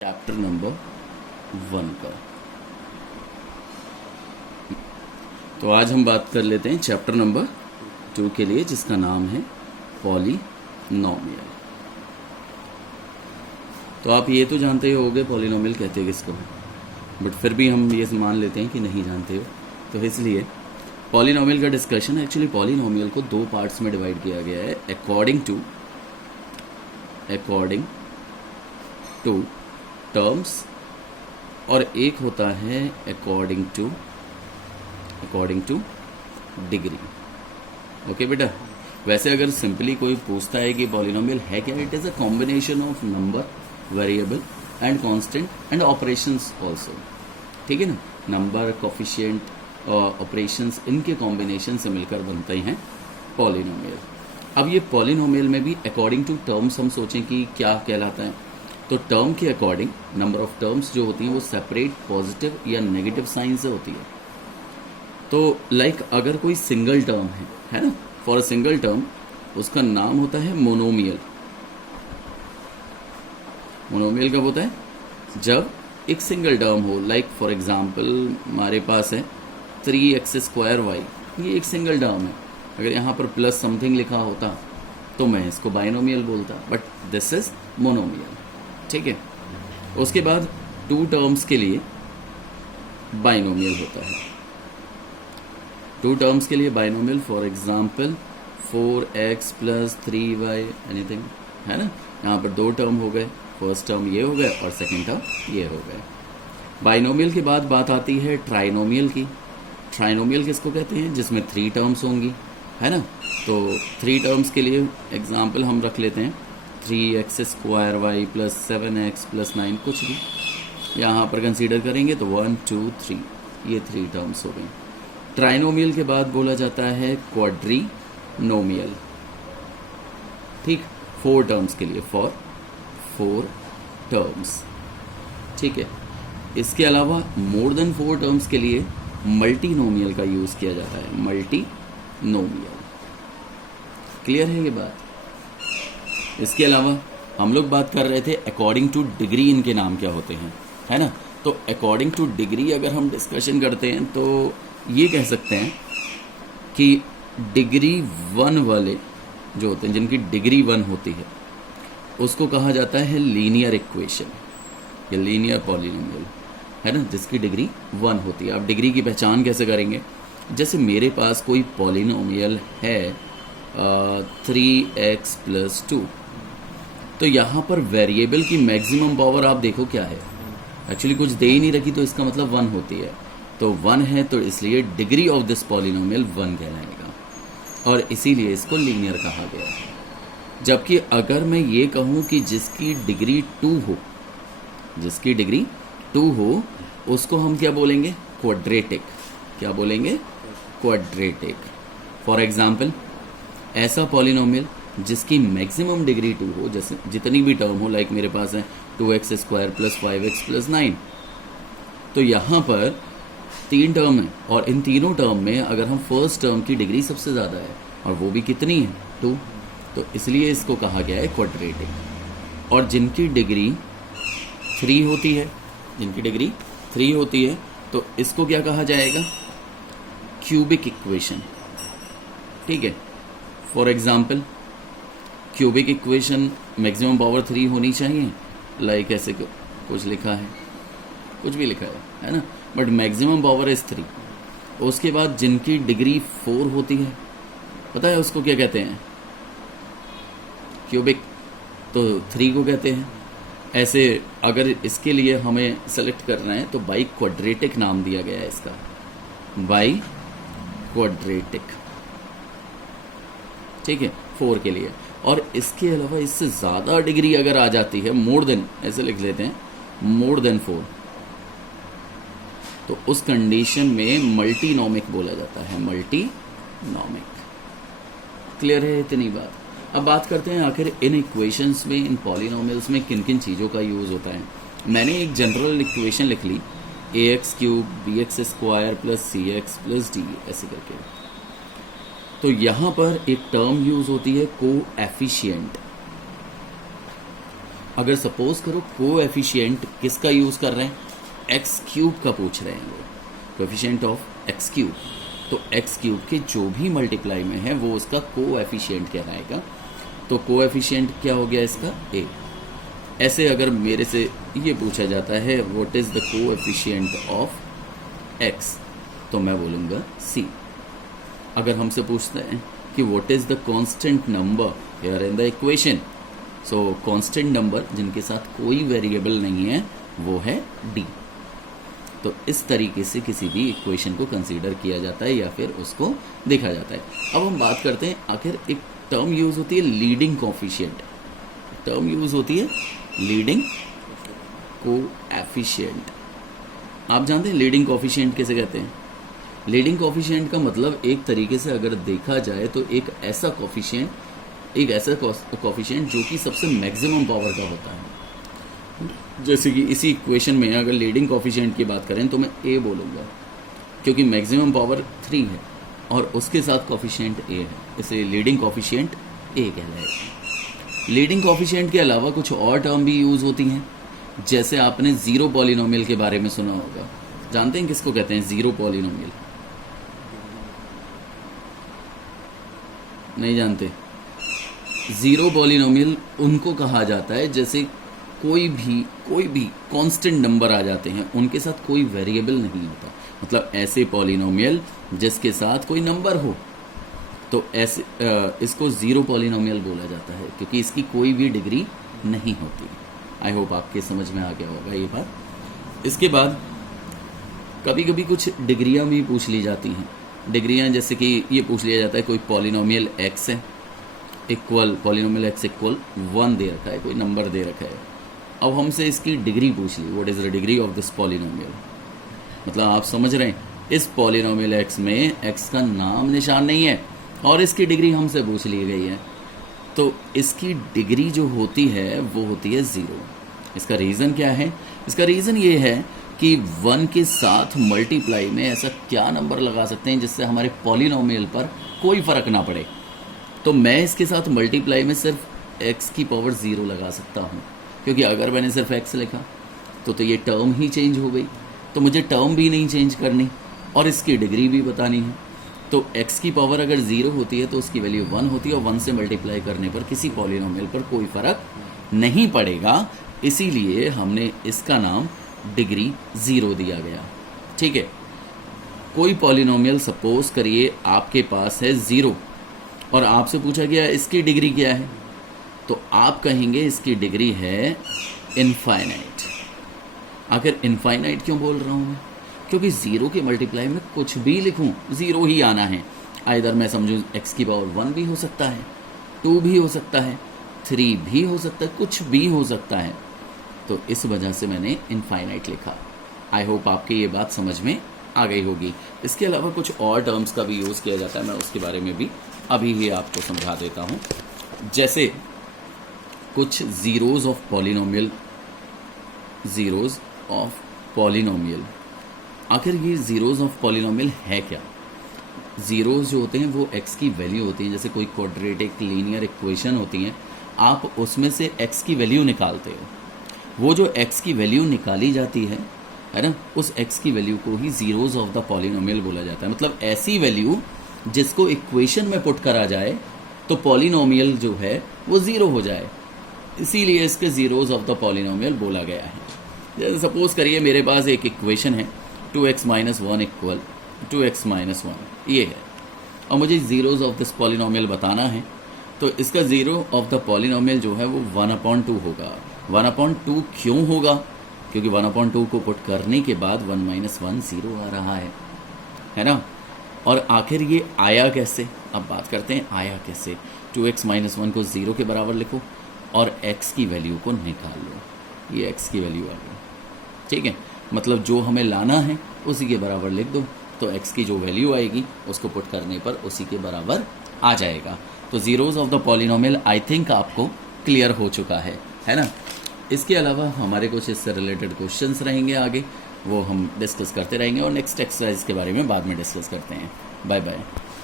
Chapter number 1 का। तो आज हम बात कर लेते हैं चैप्टर नंबर 2 के लिए, जिसका नाम है पॉलिनोमियल। तो आप ये तो जानते ही होंगे पॉलिनोमियल कहते हैं किसको, बट फिर भी हम ये मान लेते हैं कि नहीं जानते हो, तो इसलिए पॉलिनोमियल का डिस्कशन। एक्चुअली पॉलिनोमियल को दो पार्ट्स में डिवाइड किया गया है, अकॉर्डिंग टू टर्म्स, और एक होता है अकॉर्डिंग टू डिग्री। ओके बेटा, वैसे अगर सिंपली कोई पूछता है कि पॉलिनोमियल है क्या, it is a combination of number, variable and constant and operations also. ठीक है ना, नंबर, कोफिशिएंट, ऑपरेशंस, इनके कॉम्बिनेशन से मिलकर बनते हैं पॉलिनोमियल। अब ये पॉलिनोमियल में भी अकॉर्डिंग टू टर्म्स हम सोचें कि क्या कहलाता है, तो टर्म के अकॉर्डिंग नंबर ऑफ टर्म्स जो होती हैं वो सेपरेट पॉजिटिव या नेगेटिव साइन से होती है। तो लाइक अगर कोई सिंगल टर्म है ना, फॉर अ सिंगल टर्म उसका नाम होता है मोनोमियल। मोनोमियल कब होता है? जब एक सिंगल टर्म हो, लाइक फॉर एग्जांपल हमारे पास है 3x²y, ये एक सिंगल टर्म है। अगर यहाँ पर प्लस समथिंग लिखा होता तो मैं इसको बाइनोमियल बोलता, बट दिस इज मोनोमियल। ठीक है, उसके बाद टू टर्म्स के लिए बाइनोमियल होता है। टू टर्म्स के लिए binomial, for example 4x + 3y anything, है ना। यहाँ पर दो टर्म हो गए, फर्स्ट टर्म ये हो गए और सेकंड टर्म ये हो गए। बाइनोमियल के बाद बात आती है ट्राइनोमियल की। ट्राइनोमियल किसको कहते हैं? जिसमें 3 टर्म्स होंगी, है ना। तो 3 टर्म्स के लिए एग्जांपल हम रख लेते हैं 3x² + 7x + 9, कुछ भी यहाँ पर कंसीडर करेंगे तो 1 2 3, ये 3 टर्म्स हो गई। ट्राइनोमियल के बाद बोला जाता है क्वाड्रीनोमियल। ठीक, 4 टर्म्स के लिए, फॉर 4 टर्म्स। ठीक है, इसके अलावा मोर देन 4 टर्म्स के लिए मल्टीनोमियल का यूज़ किया जाता है, मल्टीनोमियल। क्लियर है ये बात? इसके अलावा हम लोग बात कर रहे थे अकॉर्डिंग टू डिग्री इनके नाम क्या होते हैं, है ना। तो अकॉर्डिंग टू डिग्री अगर हम डिस्कशन करते हैं तो ये कह सकते हैं कि डिग्री 1 वाले जो होते हैं, जिनकी डिग्री 1 होती है, उसको कहा जाता है लीनियर इक्वेशन या लीनियर पॉलिनोमियल, है ना, जिसकी डिग्री 1 होती है। आप डिग्री की पहचान कैसे करेंगे? जैसे मेरे पास कोई पॉलिनोमियल है 3x + 2, तो यहाँ पर वेरिएबल की मैक्सिमम पावर आप देखो क्या है, एक्चुअली कुछ दे ही नहीं रखी, तो इसका मतलब 1 होती है। तो 1 है, तो इसलिए डिग्री ऑफ दिस पॉलिनोमियल 1 कहलाएगा, और इसीलिए इसको लीनियर कहा गया है। जबकि अगर मैं ये कहूँ कि जिसकी डिग्री 2 हो, उसको हम क्या बोलेंगे? क्वाड्रेटिक। क्या बोलेंगे? क्वाड्रेटिक। फॉर एग्जाम्पल, ऐसा पॉलिनोमियल जिसकी मैक्सिमम डिग्री 2 हो, जैसे जितनी भी टर्म हो, लाइक मेरे पास है 2x² + 5x + 9, तो यहाँ पर 3 टर्म है, और इन तीनों टर्म में अगर हम फर्स्ट टर्म की डिग्री सबसे ज़्यादा है, और वो भी कितनी है? 2, तो इसलिए इसको कहा गया है क्वाड्रेटिक। और जिनकी डिग्री 3 होती है, तो इसको क्या कहा जाएगा? Cubic equation. ठीक है, for example cubic equation maximum power 3 होनी चाहिए, लाइक ऐसे कुछ लिखा है, कुछ भी लिखा है ना, बट मैक्सिमम पावर इज 3। उसके बाद जिनकी डिग्री 4 होती है, पता है उसको क्या कहते हैं? क्यूबिक, तो 3 को कहते हैं। ऐसे अगर इसके लिए हमें सेलेक्ट करना है तो बाई क्वाड्रेटिक नाम दिया गया है इसका, बाई क्वाड्रेटिक। ठीक है, 4 के लिए। और इसके अलावा इससे ज़्यादा डिग्री अगर आ जाती है, मोर देन, ऐसे लिख लेते हैं, मोर देन 4, तो उस कंडीशन में मल्टीनोमिक बोला जाता है, मल्टीनोमिक। क्लियर है इतनी बात? अब बात करते हैं आखिर इन इक्वेशंस में, इन पॉलिनोमियल्स में किन किन चीज़ों का यूज़ होता है। मैंने एक जनरल इक्वेशन लिख ली, ax³ bx² + cx + d, ऐसे करके। तो यहाँ पर एक टर्म यूज होती है कोएफिशिएंट। अगर सपोज करो कोएफिशिएंट किसका यूज कर रहे हैं, एक्स क्यूब का पूछ रहे हैं वो, कोएफिशिएंट ऑफ एक्स क्यूब, तो एक्स क्यूब के जो भी मल्टीप्लाई में है वो उसका कोएफिशिएंट कहलाएगा। तो कोएफिशिएंट क्या हो गया इसका, ए। ऐसे अगर मेरे से ये पूछा जाता है what is the coefficient of x, तो मैं बोलूँगा सी। अगर हमसे पूछते हैं कि what is the constant number here in the equation, so constant number जिनके साथ कोई वेरिएबल नहीं है वो है डी। तो इस तरीके से किसी भी इक्वेशन को कंसीडर किया जाता है या फिर उसको देखा जाता है। अब हम बात करते हैं, आखिर एक टर्म यूज होती है लीडिंग कोएफिशिएंट, टर्म यूज होती है लीडिंग कोएफिशिएंट। आप जानते हैं लीडिंग कोएफिशिएंट किसे कहते हैं? लीडिंग कोएफिशिएंट का मतलब एक तरीके से अगर देखा जाए तो एक ऐसा कोएफिशिएंट जो कि सबसे मैक्सिमम पावर का होता है। जैसे कि इसी इक्वेशन में अगर लीडिंग कोएफिशिएंट की बात करें तो मैं ए बोलूँगा, क्योंकि मैक्सिमम पावर 3 है और उसके साथ कोएफिशिएंट ए है, इसलिए लीडिंग कोएफिशिएंट ए कहलाएगा। लीडिंग कोएफिशिएंट के अलावा कुछ और टर्म भी यूज होती हैं, जैसे आपने जीरो पॉलिनोमियल के बारे में सुना होगा। जानते हैं किसको कहते हैं जीरो पॉलिनोमियल? नहीं जानते? जीरो पॉलिनोमियल उनको कहा जाता है जैसे कोई भी कांस्टेंट नंबर आ जाते हैं, उनके साथ कोई वेरिएबल नहीं होता, मतलब ऐसे पॉलिनोमियल जिसके साथ कोई नंबर हो, तो ऐसे इसको जीरो पॉलिनोमियल बोला जाता है, क्योंकि इसकी कोई भी डिग्री नहीं होती। आई होप आपके समझ में आ गया होगा ये बात। इसके बाद कभी कभी कुछ डिग्रियां भी पूछ ली जाती हैं। डिग्रियां जैसे कि ये पूछ लिया जाता है कोई पॉलिनोमियल एक्स है इक्वल, पॉलिनोमियल एक्स इक्वल 1 दे रखा है, कोई नंबर दे रखा है। अब हमसे इसकी डिग्री पूछ ली, what is the degree of this polynomial, मतलब आप समझ रहे हैं इस पॉलिनोमियल एक्स में एक्स का नाम निशान नहीं है और इसकी डिग्री हमसे पूछ ली गई है, तो इसकी डिग्री जो होती है वो होती है 0। इसका रीज़न क्या है? इसका रीज़न ये है कि 1 के साथ मल्टीप्लाई में ऐसा क्या नंबर लगा सकते हैं जिससे हमारे पॉलिनोमियल पर कोई फ़र्क ना पड़े। तो मैं इसके साथ मल्टीप्लाई में सिर्फ x की पावर 0 लगा सकता हूँ, क्योंकि अगर मैंने सिर्फ x लिखा तो ये टर्म ही चेंज हो गई, तो मुझे टर्म भी नहीं चेंज करनी और इसकी डिग्री भी बतानी है। तो x की पावर अगर 0 होती है तो उसकी वैल्यू 1 होती है और 1 से मल्टीप्लाई करने पर किसी पॉलिनोमियल पर कोई फ़र्क नहीं पड़ेगा, इसीलिए हमने इसका नाम डिग्री 0 दिया गया। ठीक है, कोई पॉलिनोमियल सपोज करिए आपके पास है 0 और आपसे पूछा गया इसकी डिग्री क्या है, तो आप कहेंगे इसकी डिग्री है इनफाइनाइट। आखिर इनफाइनाइट क्यों बोल रहा हूँ मैं? क्योंकि 0 के मल्टीप्लाई में कुछ भी लिखूं 0 ही आना है। आइदर मैं समझूं x की पावर 1 भी हो सकता है, 2 भी हो सकता है, 3 भी हो सकता है, कुछ भी हो सकता है, तो इस वजह से मैंने इनफाइनाइट लिखा। आई होप आपके ये बात समझ में आ गई होगी। इसके अलावा कुछ और टर्म्स का भी यूज़ किया जाता है, मैं उसके बारे में भी अभी ही आपको समझा देता हूँ। जैसे कुछ ज़ीरोज़ ऑफ पॉलिनोमियल, आखिर ये ज़ीरोज़ ऑफ पॉलिनोमियल है क्या? ज़ीरोज़ जो होते हैं वो x की वैल्यू होती हैं, जैसे कोई क्वाड्रेटिक लीनियर इक्वेशन होती हैं, आप उसमें से x की वैल्यू निकालते हो, वो जो x की वैल्यू निकाली जाती है ना, उस x की वैल्यू को ही ज़ीरोज़ ऑफ द पॉलिनोमियल बोला जाता है। मतलब ऐसी वैल्यू जिसको इक्वेशन में पुट करा जाए तो पॉलिनोमियल जो है वो 0 हो जाए, इसीलिए इसके ज़ीरोज़ ऑफ द पॉलिनोमियल बोला गया है। जैसे सपोज करिए मेरे पास एक इक्वेशन है 2x - 1 इक्वल 2x - 1, ये है, और मुझे ज़ीरोज़ ऑफ दिस पॉलिनोमियल बताना है, तो इसका ज़ीरो ऑफ द पॉलिनोमियल जो है वो 1/2 होगा। 1/2 क्यों होगा? क्योंकि 1/2 को पुट करने के बाद 1 - 1 0 आ रहा है ना। और आखिर ये आया कैसे? अब बात करते हैं आया कैसे। 2x - 1 को 0 के बराबर लिखो और x की वैल्यू को निकाल लो, ये x की वैल्यू आ गई। ठीक है, मतलब जो हमें लाना है उसी के बराबर लिख दो, तो x की जो वैल्यू आएगी उसको पुट करने पर उसी के बराबर आ जाएगा। तो zeros of the polynomial I think आपको क्लियर हो चुका है ना। इसके अलावा हमारे कुछ इससे रिलेटेड क्वेश्चंस रहेंगे आगे, वो हम डिस्कस करते रहेंगे और नेक्स्ट एक्सरसाइज के बारे में बाद में डिस्कस करते हैं। Bye bye.